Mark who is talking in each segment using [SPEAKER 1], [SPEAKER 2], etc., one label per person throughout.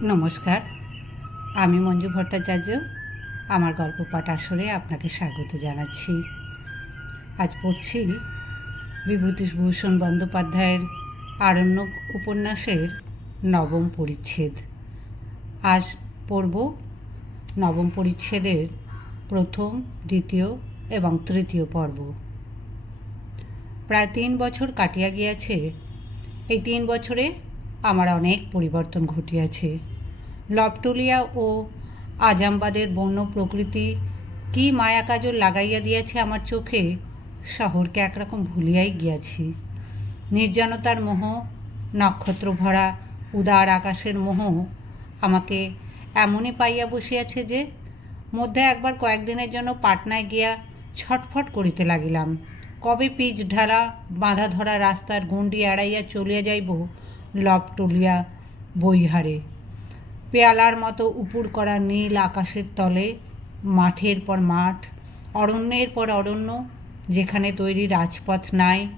[SPEAKER 1] নমস্কার। আমি মঞ্জু ভট্টাচার্য। আমার গল্প পাঠ আসরে আপনাকে স্বাগত জানাচ্ছি। আজ পড়ছি বিভূতিভূষণ বন্দ্যোপাধ্যায়ের আরণ্যক উপন্যাসের নবম পরিচ্ছেদ। আজ পড়ব নবম পরিচ্ছেদের প্রথম, দ্বিতীয় এবং তৃতীয় পর্ব। প্রায় তিন বছর কাটিয়া গিয়াছে। এই তিন বছরে আমার অনেক পরিবর্তন ঘটিয়াছে। লপটলিয়া ও আজামবাদের বন্য প্রকৃতি কি মায়া কাজল লাগাইয়া দিয়াছে আমার চোখে, শহরকে একরকম ভুলিয়াই গিয়াছি। নির্জনতার মোহ নক্ষত্র ভরা উদার আকাশের মোহ আমাকে এমনই পাইয়া বসিয়াছে যে, মধ্যে একবার কয়েকদিনের জন্য পাটনায় গিয়া ছটফট করিতে লাগিলাম। কবে পিচ ঢালা বাঁধা ধরা রাস্তার গুন্ডি এড়াইয়া চলিয়া যাইব লপটলিয়া বইহারে পেয়ালার মতো উপুর করা নীল আকাশের তলে, মাঠের পর মাঠ, অরণ্যের পর অরণ্য, যেখানে তৈরি রাজপথ নাই,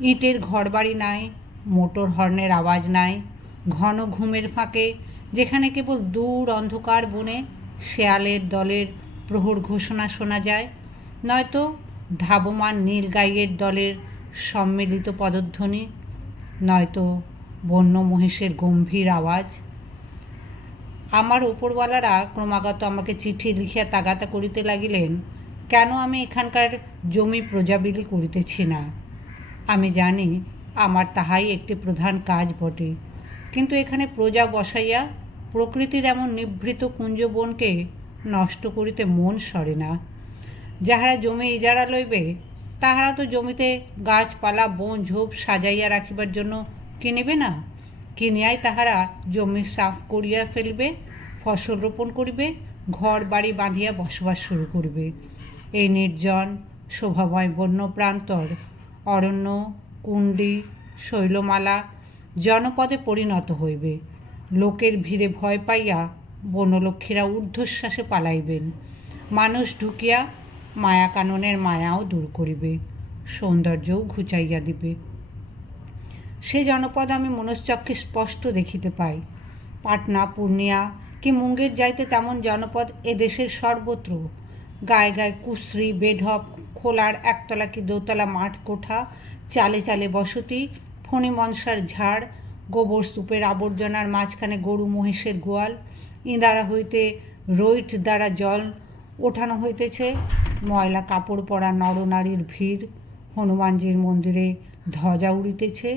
[SPEAKER 1] ইটের ঘরবাড়ি নাই, মোটর হর্নের আওয়াজ নাই, ঘন ঘুমের ফাঁকে, যেখানে কেবল দূর অন্ধকার বনে শেয়ালের দলের প্রহর ঘোষণা শোনা যায়, নয়তো ধাবমান নীলগাইয়ের দলের সম্মিলিত পদধ্বনি, নয়তো বন্য মহিষের গম্ভীর আওয়াজ। আমার ওপরওয়ালারা ক্রমাগত আমাকে চিঠি লিখিয়া তাগাতা করিতে লাগিলেন, কেন আমি এখানকার জমি প্রজাবিলি করিতেছি না? আমি জানি আমার তাহাই একটি প্রধান কাজ বটে, কিন্তু এখানে প্রজা বসাইয়া প্রকৃতির এমন নিভৃত কুঞ্জবনকে নষ্ট করিতে মন সরে না। যাহারা জমি ইজারা লইবে, তাহারা তো জমিতে গাছপালা, বন, ঝোপ সাজাইয়া রাখিবার জন্য কিনিবে না? কিনিয়াই তাহারা জমি সাফ করিয়া ফেলবে, ফসল রোপণ করিবে, ঘর বাড়ি বাঁধিয়া বসবাস শুরু করবে। এই নির্জন শোভাময় বন্য প্রান্তর, অরণ্য, কুণ্ডি, শৈলমালা জনপদে পরিণত হইবে। লোকের ভিড়ে ভয় পাইয়া বনলক্ষ্মীরা ঊর্ধ্বশ্বাসে পালাইবেন। মানুষ ঢুকিয়া মায়া কাননের মায়াও দূর করিবে। সৌন্দর্যও ঘুচাইয়া দিবে। সে জনপদ আমি মনশ্চক্ষে স্পষ্ট দেখিতে পাই। পাটনা, পূর্ণিয়া, কি মুঙ্গের যাইতে তেমন জনপদ এ দেশের সর্বত্র। গায়ে গায়ে কুশ্রী, বেঢপ, খোলার একতলা কি দোতলা মাঠ কোঠা, চালে চালে বসতি, ফণি মনসার ঝাড়, গোবর স্তূপের আবর্জনার মাঝখানে গরু মহিষের গোয়াল, ইঁদারা হইতে রইট দ্বারা জল ওঠানো হইতেছে, ময়লা কাপড় পরা নরনারীর ভিড়, হনুমানজির মন্দিরে ধ্বজা উড়িতেছে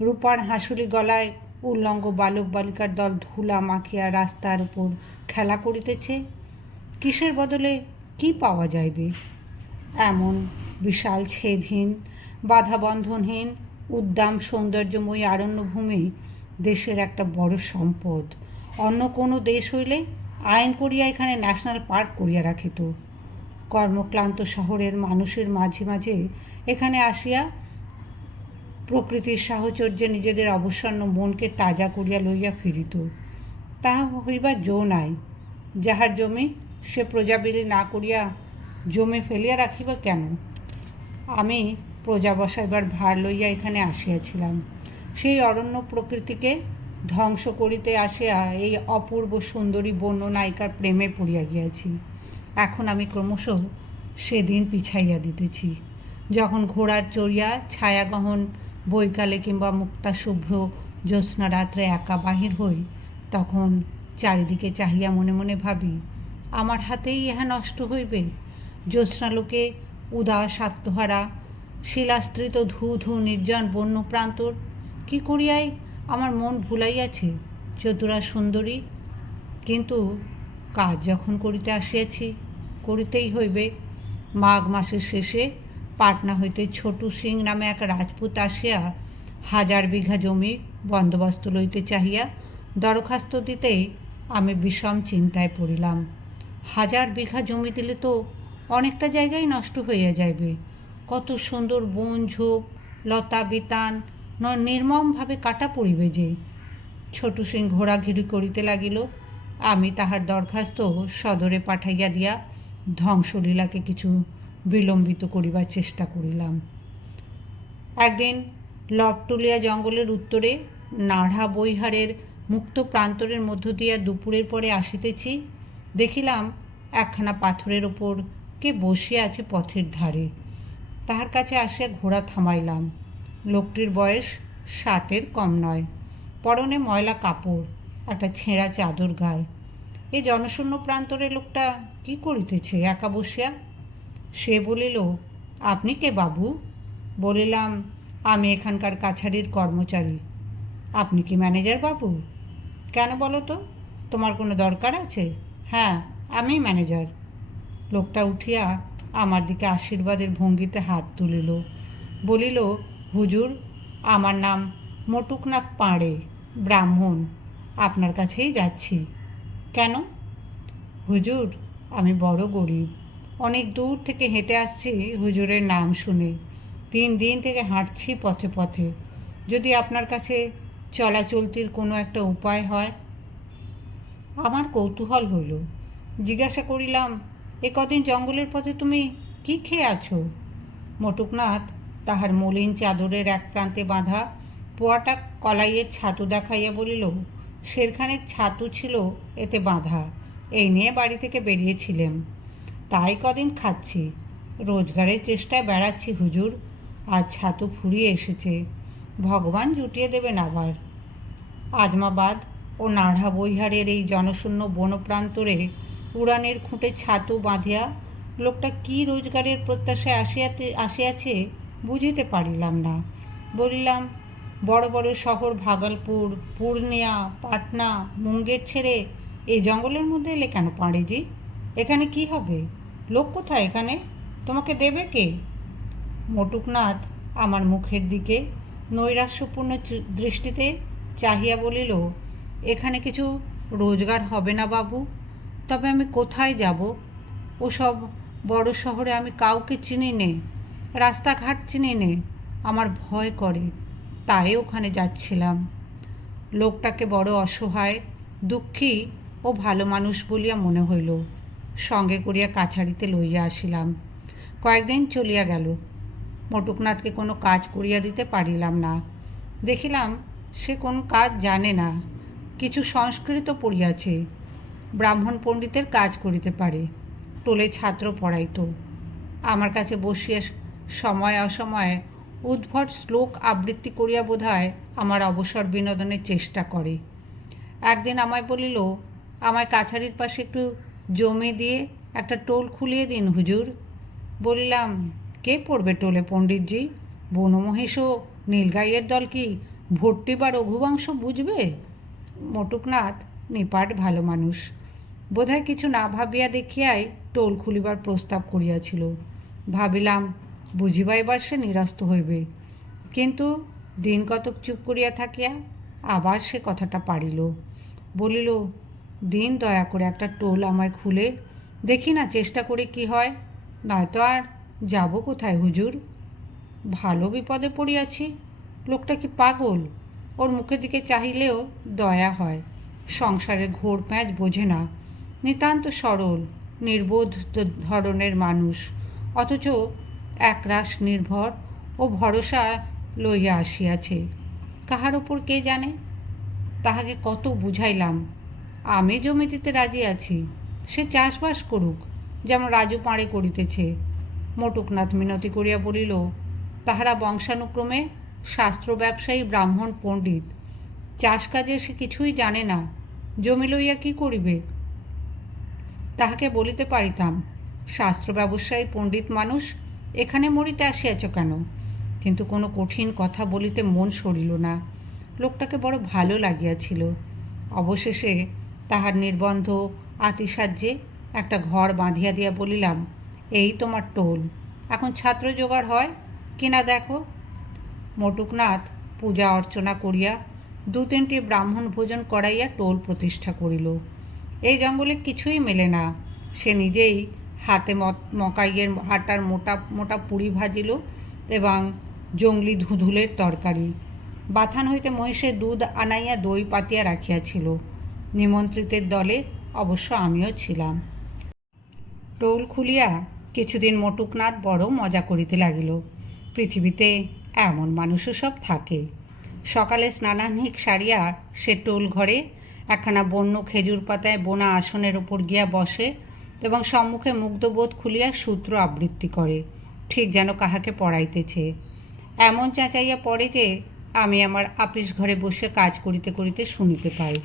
[SPEAKER 1] রূপার হাঁসুলি গলায় উল্লঙ্গ বালক বালিকার দল ধুলা মাখিয়া রাস্তার উপর খেলা করিতেছে। কিসের বদলে কি পাওয়া যাইবে? এমন বিশাল ছেদহীন, বাধাবন্ধনহীন, উদ্দাম সৌন্দর্যময়ী আরণ্যভূমি দেশের একটা বড় সম্পদ। অন্য কোনো দেশ হইলে আইন করিয়া এখানে ন্যাশনাল পার্ক করিয়া রাখিত। কর্মক্লান্ত শহরের মানুষের মাঝে মাঝে এখানে আসিয়া প্রকৃতির সাহচর্যে নিজেদের অবসন্ন মনকে তাজা করিয়া লইয়া ফিরিত। তাহা হইবার জো নাই। যাহার জমি সে প্রজাবিলি না করিয়া জমি ফেলিয়া রাখিবা কেন? আমি প্রজা বসাইবার ভার লইয়া এখানে আসিয়াছিলাম। সেই অরণ্য প্রকৃতিকে ধ্বংস করিতে আসিয়া এই অপূর্ব সুন্দরী বন্য নায়িকার প্রেমে পড়িয়া গিয়াছি। এখন আমি ক্রমশ সেদিন পিছাইয়া দিতেছি। যখন ঘোড়ার চড়িয়া ছায়াগহন বৈকালে কিংবা মুক্তা শুভ্র জ্যোৎস্না রাত্রে একা বাহির হই, তখন চারিদিকে চাহিয়া মনে মনে ভাবি, আমার হাতেই ইহা নষ্ট হইবে। জ্যোৎস্নালোকে উদাস আত্মহারা, শিলাস্ত্রিত ধু ধু নির্জন বন্য প্রান্তর, কি করিয়াই আমার মন ভুলাইয়াছে, চতুরা সুন্দরী? কিন্তু কাজ যখন করিতে আসিয়াছি, করিতেই হইবে। মাঘ মাসের শেষে পাটনা হইতে ছোটু সিং নামে এক রাজপুত আসিয়া হাজার বিঘা জমি বন্দোবস্ত লইতে চাহিয়া দরখাস্ত দিতেই আমি বিষম চিন্তায় পড়িলাম। হাজার বিঘা জমি দিলে তো অনেকটা জায়গায় নষ্ট হইয়া যাইবে। কত সুন্দর বন, ঝোপ, লতা, বিতান নির্মমভাবে কাটা পড়িবে যে। ছোটু সিং ঘোরাঘিরি করিতে লাগিল। আমি তাহার দরখাস্ত সদরে পাঠাইয়া দিয়া ধ্বংসলীলাকে কিছু বিলম্বিত করিবার চেষ্টা করিলাম। একদিন লবটুলিয়া জঙ্গলের উত্তরে নাড়া বৈহারের মুক্ত প্রান্তরের মধ্য দিয়া দুপুরের পরে আসিতেছি, দেখিলাম একখানা পাথরের ওপর কে বসিয়া আছে পথের ধারে। তাহার কাছে আসিয়া ঘোড়া থামাইলাম। লোকটির বয়স ষাটের কম নয়। পরনে ময়লা কাপড়, একটা ছেঁড়া চাদর গায়ে। এই জনশূন্য প্রান্তরে লোকটা কি করিতেছে একা বসিয়া? সে বলিল, আপনি কে বাবু? বলিলাম, আমি এখানকার কাছারির কর্মচারী। আপনি কি ম্যানেজার বাবু? কেন বলো তো? তোমার কোনো দরকার আছে? হ্যাঁ আমি ম্যানেজার। লোকটা উঠিয়া আমার দিকে আশীর্বাদের ভঙ্গিতে হাত তুলিল। বলিল, হুজুর, আমার নাম মটুকনাথ পাঁড়ে, ব্রাহ্মণ। আপনার কাছেই যাচ্ছি। কেন? হুজুর, আমি বড় গরিব। অনেক দূর থেকে হেঁটে আসছি হুজুরের নাম শুনে। তিন দিন থেকে হাঁটছি পথে পথে। যদি আপনার কাছে চলাচলতির কোনো একটা উপায় হয়? আমার কৌতূহল হইল জিজ্ঞাসা করিলাম, এ কদিন জঙ্গলের পথে তুমি কি খেয়ে আছো? মটুকনাথ তাহার মলিন চাদরের এক প্রান্তে বাঁধা পোয়াটা কলাইয়ের ছাতু দেখাইয়া বলিল সেরখানের ছাতু ছিল, এতে বাঁধা। এই নিয়ে বাড়ি থেকে বেরিয়েছিলাম। তাই কদিন খাচ্ছি। রোজগারের চেষ্টায় বেড়াচ্ছি, হুজুর। আজ ছাতু ফুরিয়ে এসেছে। ভগবান জুটিয়ে দেবেন আবার। আজমাবাদ ও নাড়া বৈহারের এই জনশূন্য বনপ্রান্তরে উড়ানের খুঁটে ছাতু বাঁধিয়া লোকটা কি রোজগারের প্রত্যাশায় আসিয়াতে, আসিয়াছে বুঝিতে পারিলাম না। বলিলাম, বড় বড় শহর ভাগলপুর, পূর্ণিয়া, পাটনা, মুঙ্গের ছেড়ে এই জঙ্গলের মধ্যে এলে কেন পাঁড়েজি এখানে কি হবে? লোক কোথায় এখানে? তোমাকে দেবে কে? মটুকনাথ আমার মুখের দিকে নৈরাশ্যপূর্ণ দৃষ্টিতে চাহিয়া বলিল, এখানে কিছু রোজগার হবে না বাবু। তবে আমি কোথায় যাব? ওসব বড় শহরে আমি কাউকে চিনি নে, রাস্তাঘাট চিনি নে, আমার ভয় করে। তাই ওখানে যাচ্ছিলাম। লোকটাকে বড় অসহায়, দুঃখী ও ভালো মানুষ বলিয়া মনে হইল। সঙ্গে করিয়া কাছারিতে লইয়া আসিলাম। কয়েকদিন চলিয়া গেল। মটুকনাথকে কোনো কাজ করিয়া দিতে পারিলাম না। দেখিলাম সে কোন কাজ জানে না, কিছু সংস্কৃত পড়িয়াছে, ব্রাহ্মণ পণ্ডিতের কাজ করিতে পারে, টোলে ছাত্র পড়াইত। আমার কাছে বসিয়া সময় অসময়ে উদ্ভট শ্লোক আবৃত্তি করিয়া বোধহয় আমার অবসর বিনোদনের চেষ্টা করে। একদিন আমায় বলিল, আমায় কাছারির পাশে একটু জমি দিয়ে একটা টোল খুলিয়ে দিন, হুজুর। বলিলাম, কে পড়বে টোলে, পণ্ডিতজি? বনমহিষ ও নীলগাইয়ের দল কি? ভর্তি বা রঘুবংশ বুঝবে? মটুকনাথ, নিপাট ভালো মানুষ। বোধহয় কিছু না ভাবিয়া দেখিয়াই টোল খুলিবার প্রস্তাব করিয়াছিল। ভাবিলাম, বুঝিবা এবার সে নিরস্ত হইবে। কিন্তু দিন কতক চুপ করিয়া থাকিয়া আবার সে কথাটা পারিল। বলিল দিন দয়া করে একটা টোল আমায় খুলে, দেখি না চেষ্টা করে কি হয়। নয়তো আর যাব কোথায় হুজুর? ভালো বিপদে পড়িয়াছি। লোকটা কি পাগল? ওর মুখের দিকে চাহিলেও দয়া হয়। সংসারে ঘোর প্যাঁচ বোঝে না। নিতান্ত সরল, নির্বোধ ধরনের মানুষ। অথচ একরাশ নির্ভর ও ভরসা লইয়া আসিয়াছে। কাহার ওপর কে জানে? তাহাকে কত বুঝাইলাম। আমি জমি দিতে রাজি আছি। সে চাষবাস করুক, যেমন রাজু পাড়ে করিতেছে। মটুকনাথ মিনতি করিয়া বলিল, তাহারা বংশানুক্রমে শাস্ত্র ব্যবসায়ী ব্রাহ্মণ পণ্ডিত। চাষ কাজে সে কিছুই জানে না, জমি লইয়া কি করিবে? তাহাকে বলিতে পারিতাম, শাস্ত্র ব্যবসায়ী পণ্ডিত মানুষ এখানে মরিতে আসিয়াছ কেন? কিন্তু কোনো কঠিন কথা বলিতে মন সরিল না। লোকটাকে বড় ভালো লাগিয়াছিল। অবশেষে তাহার নির্বন্ধ আতিসাহ্যে একটা ঘর বাঁধিয়া দিয়া বলিলাম, এই তোমার টোল, এখন ছাত্র জোগাড় হয়? কিনা দেখো? মটুকনাথ পূজা অর্চনা করিয়া দু তিনটি ব্রাহ্মণ ভোজন করাইয়া টোল প্রতিষ্ঠা করিল। এই জঙ্গলে কিছুই মেলে না। সে নিজেই হাতে মকাইয়ের হাটার মোটা মোটা পুরি ভাজিল এবং জঙ্গলি ধুধুলের তরকারি। বাথান হইতে মহিষের দুধ আনাইয়া দই পাতিয়া রাখিয়াছিল। নিমন্ত্রিতের দলে অবশ্য আমিও ছিলাম। টোল খুলিয়া কিছুদিন মটুকনাথ বড় মজা করিতে লাগিল। পৃথিবীতে এমন মানুষও সব থাকে। সকালে স্নানাহ্নিক সারিয়া সে টোল ঘরে একখানা বন্য খেজুর পাতায় বোনা আসনের ওপর গিয়া বসে এবং সম্মুখে মুগ্ধবোধ খুলিয়া সূত্র আবৃত্তি করে, ঠিক যেন কাহাকে পড়াইতেছে। এমন চাঁচাইয়া পড়ে যে আমি আমার আপিস ঘরে বসে কাজ করিতে করিতে শুনিতে পাই।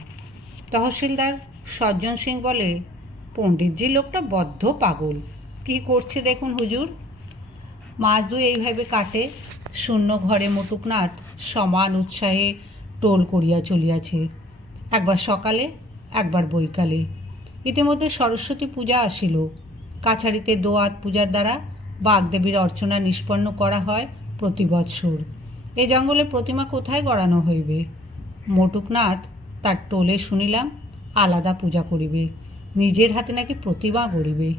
[SPEAKER 1] তহসিলদার সজ্জন সিং বলে, পণ্ডিতজি, লোকটা বদ্ধ পাগল। কি করছে দেখুন হুজুর? মাস দুই এইভাবে কাটে। শূন্য ঘরে মটুকনাথ সমান উৎসাহে টোল করিয়া চলিয়াছে। একবার সকালে, একবার বৈকালে। ইতিমধ্যে সরস্বতী পূজা আসিল। কাছারিতে দোয়াত পূজার দ্বারা বাগদেবীর অর্চনা নিষ্পন্ন করা হয় প্রতি বৎসর। এ জঙ্গলে প্রতিমা কোথায় গড়ানো হইবে? মটুকনাথ তার টোলে শুনিলাম আলাদা পূজা করিবে, নিজের হাতে নাকি প্রতিমা গড়িবে।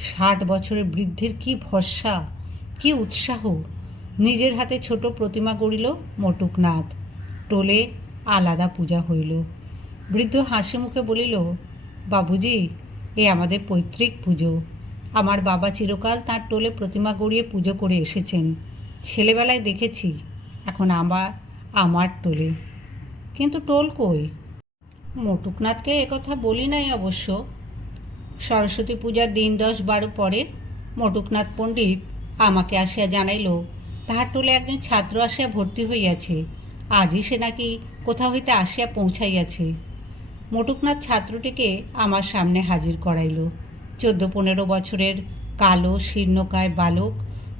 [SPEAKER 1] ষাট বছরের বৃদ্ধের কি ভরসা, কি উৎসাহ? নিজের হাতে ছোট প্রতিমা গড়িল মটুকনাথ, টোলে আলাদা পূজা হইল। বৃদ্ধ হাসি মুখে বলিল, বাবুজি, এ আমাদের পৈতৃক পুজো। আমার বাবা চিরকাল তার টোলে প্রতিমা গড়িয়ে পুজো করে এসেছেন। ছেলেবেলায় দেখেছি, এখন আমার আমার টোলে। কিন্তু টোল কই? মটুকনাথকে একথা বলি নাই অবশ্য। সরস্বতী পূজার দিন দশ বারো পরে মটুকনাথ পণ্ডিত আমাকে আসিয়া জানাইল, তাহার টোলে একজন ছাত্র আসিয়া ভর্তি হইয়াছে। আজই সে নাকি কোথাও হইতে আসিয়া পৌঁছাইয়াছে। মটুকনাথ ছাত্রটিকে আমার সামনে হাজির করাইল। চোদ্দ পনেরো বছরের কালো শীর্ণকায় বালক,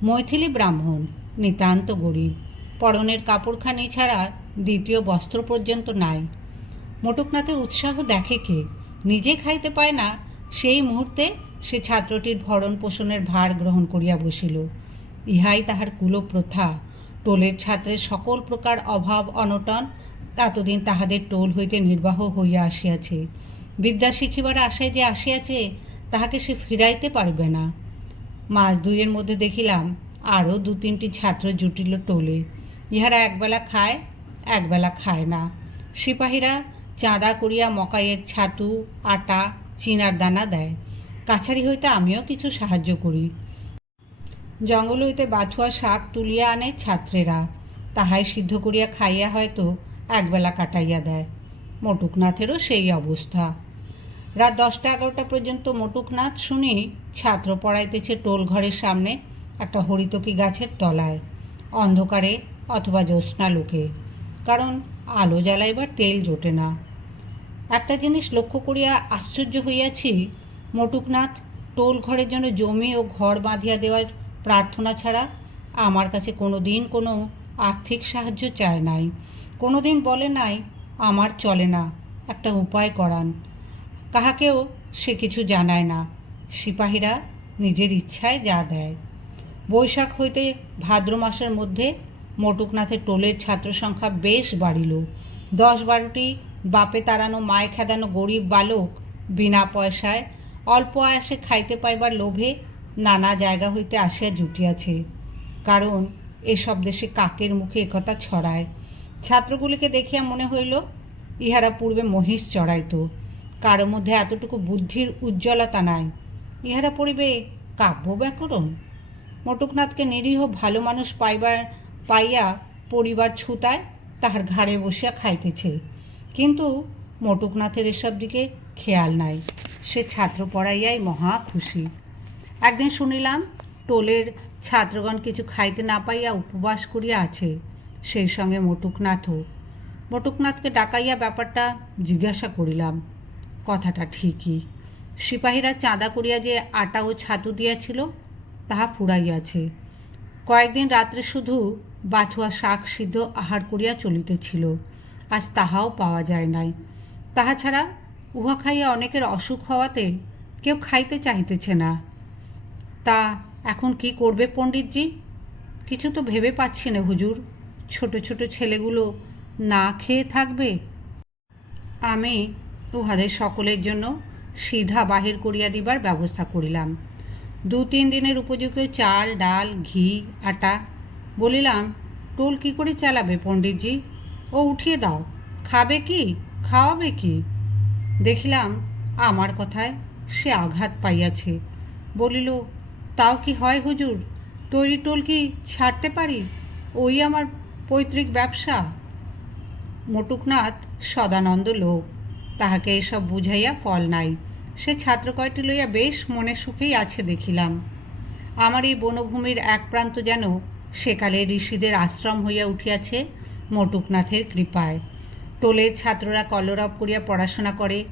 [SPEAKER 1] মৈথিলি ব্রাহ্মণ, নিতান্ত গরিব। পরনের কাপড়খানি ছাড়া দ্বিতীয় বস্ত্র পর্যন্ত নাই। মটুকনাথের উৎসাহ দেখে কে? নিজে খাইতে পায় না। সেই মুহূর্তে সে ছাত্রটির ভরণ পোষণের ভার গ্রহণ করিয়া বসিল। ইহাই তাহার কুলপ্রথা। টোলের ছাত্রের সকল প্রকার অভাব, অনটন এতদিন তাহাদের টোল হইতে নির্বাহ হইয়া আসিয়াছে। বিদ্যা শিখিবার আশায় যে আসিয়াছে, তাহাকে সে ফিরাইতে পারবে না। মাস দুইয়ের মধ্যে দেখিলাম, আরও দু তিনটি ছাত্র জুটিল টোলে। ইহারা একবেলা খায় একবেলা খায় না। সিপাহীরা চাঁদা করিয়া মকাইয়ের ছাতু, আটা, চিনার দানা দেয়। কাছারি হইতে আমিও কিছু সাহায্য করি। জঙ্গল হইতে বাথুয়া শাক তুলিয়া আনে ছাত্রেরা। তাহাই সিদ্ধ করিয়া খাইয়া হয়তো একবেলা কাটাইয়া দেয়। মটুকনাথেরও সেই অবস্থা। রাত দশটা এগারোটা পর্যন্ত মটুকনাথ শুনি ছাত্র পড়াইতেছে টোল ঘরের সামনে একটা হরিতকি গাছের তলায়। অন্ধকারে অথবা জ্যোৎস্না লোকে। কারণ আলো জ্বালাইবার তেল জোটে না। একটা জিনিস লক্ষ্য করিয়া আশ্চর্য হইয়াছি, মটুকনাথ টোল ঘরের জন্য জমি ও ঘর বাঁধিয়া দেওয়ার প্রার্থনা ছাড়া আমার কাছে কোনো দিন কোনো আর্থিক সাহায্য চায় নাই। কোনো দিন বলে নাই, আমার চলে না, একটা উপায় করান। কাহাকেও সে কিছু জানায় না। সিপাহীরা নিজের ইচ্ছায় যা দেয়। বৈশাখ হইতে ভাদ্র মাসের মধ্যে মটুকনাথের টোলের ছাত্র সংখ্যা বেশ বাড়িল। দশ বারোটি বাপে তাড়ানো, মায় খেদানো গরিব বালক বিনা পয়সায় অল্প আয়াসে খাইতে পাইবার লোভে নানা জায়গা হইতে আসিয়া জুটিয়াছে। কারণ এসব দেশে কাকের মুখে একথা ছড়ায়। ছাত্রগুলিকে দেখিয়া মনে হইল, ইহারা পূর্বে মহিষ চড়াইত। কারও মধ্যে এতটুকু বুদ্ধির উজ্জ্বলতা নাই। ইহারা পড়িবে কাব্য ব্যাকরণ। মটুকনাথকে নিরীহ ভালো মানুষ পাইবার পাইয়া পরিবার ছুতায় তাহার ঘাড়ে বসিয়া খাইতেছে। কিন্তু মটুকনাথের এসব দিকে খেয়াল নাই। সে ছাত্র পড়াইয়াই মহা খুশি। একদিন শুনিলাম, টোলের ছাত্রগণ কিছু খাইতে না পাইয়া উপবাস করিয়া আছে। সেই সঙ্গে মটুকনাথও। মটুকনাথকে ডাকাইয়া ব্যাপারটা জিজ্ঞাসা করিলাম। কথাটা ঠিকই। সিপাহীরা চাঁদা করিয়া যে আটা ও ছাতু দিয়াছিল, তাহা ফুরাইয়াছে। কয়েকদিন রাত্রে শুধু বাথুয়া শাক সিদ্ধ আহার করিয়া চলিতেছিল। আজ তাহাও পাওয়া যায় নাই। তাহা ছাড়া উহা খাইয়া অনেকের অসুখ হওয়াতে কেউ খাইতে চাহিতেছে না। তা এখন কি করবে পণ্ডিতজি? কিছু তো ভেবে পাচ্ছি না হুজুর। ছোট ছোট ছেলেগুলো না খেয়ে থাকবে? আমি উহাদের সকলের জন্য সিধা বাহির করিয়া দিবার ব্যবস্থা করিলাম। দু তিন দিনের উপযুক্ত চাল, ডাল, ঘি, আটা বলিলাম টোল কি করে চালাবে পণ্ডিতজি? ও উঠিয়ে দাও, খাবে কি, খাওয়াবে কি? দেখিলাম, আমার কথায় সে আঘাত পাইয়াছে। বলিল, তাও কি হয় হুজুর? তৈরি টোল কি ছাড়তে পারি? ওই আমার পৈতৃক ব্যবসা? মটুকনাথ সদানন্দ লোক, তাহাকে এসব বুঝাইয়া ফল নাই। সে ছাত্র কয়টি লইয়া বেশ মনে সুখেই আছে দেখিলাম। আমার এই বনভূমির এক প্রান্ত যেন সেকালে ঋষিদের আশ্রম হইয়া উঠিয়াছে মটুকনাথের কৃপায়। টোলের ছাত্ররা কলরব করিয়া পড়াশোনা করে,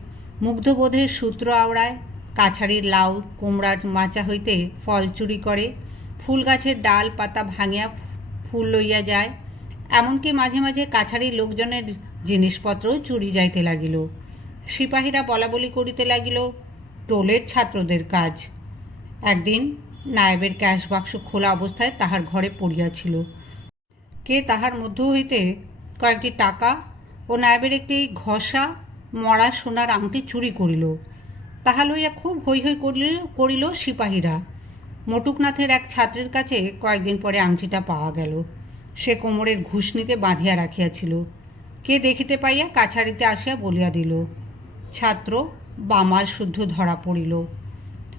[SPEAKER 1] মুগ্ধবোধের সূত্র আওড়ায় কাছারির লাউ কুমড়ার মাচা হইতে ফল চুরি করে ফুল গাছের ডাল পাতা ভাঙিয়া ফুল লইয়া যায়, এমনকি মাঝে মাঝে কাছারির লোকজনের জিনিসপত্রও চুরি যাইতে লাগিল। সিপাহীরা বলাবলি করিতে লাগিল, টোলের ছাত্রদের কাজ। একদিন নায়েবের ক্যাশ বাক্স খোলা অবস্থায় তাহার ঘরে পড়িয়াছিল কে তাহার মধ্য হইতে কয়েকটি টাকা ও নায়েবের একটি ঘষা, মরা সোনার আংটি চুরি করিল। তাহা লইয়া খুব হৈ হৈ করিল করিল সিপাহীরা। মটুকনাথের এক ছাত্রের কাছে কয়েকদিন পরে আংটিটা পাওয়া গেল। সে কোমরের ঘুষনিতে বাঁধিয়া রাখিয়াছিল। কে দেখিতে পাইয়া কাছারিতে আসিয়া বলিয়া দিল, ছাত্র, বামাল শুদ্ধ ধরা পড়িল।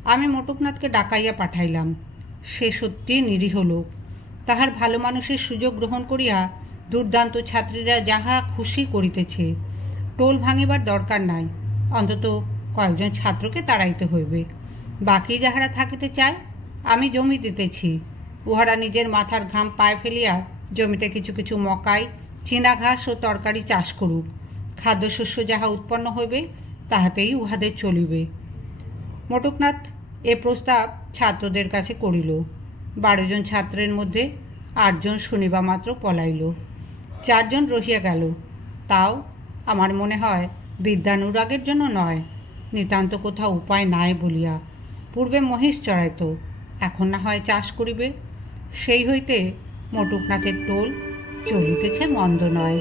[SPEAKER 1] আমি মটুকনাথকে ডাকাইয়া পাঠাইলাম। সে সত্যি নিরীহ লোক। তাহার ভালো মানুষের সুযোগ গ্রহণ করিয়া দুর্দান্ত ছাত্রীরা যাহা খুশি করিতেছে, টোল ভাঙিবার দরকার নাই। অন্তত কয়েকজন ছাত্রকে তাড়াইতে হইবে। বাকি যাহারা থাকিতে চায়, আমি জমি দিতেছি। উহারা নিজের মাথার ঘাম পায়ে ফেলিয়া জমিতে কিছু কিছু মকাই চীনা ঘাস ও তরকারি চাষ করুক। খাদ্যশস্য যাহা উৎপন্ন হইবে, তাহাতেই উহাদের চলিবে। মটকনাথ এ প্রস্তাব ছাত্রদের কাছে করিল। বারো জন ছাত্রের মধ্যে আটজন শনিবা মাত্র পলাইল। চারজন রহিয়া গেল। তাও আমার মনে হয় বিদ্যানুরাগের জন্য নয়। নিতান্ত কোথাও উপায় নাই বলিয়া পূর্বে মহিষ চড়াইত। এখন না হয় চাষ করিবে। সেই হইতে মটুকনাথের টোল চলিতেছে মন্দ নয়।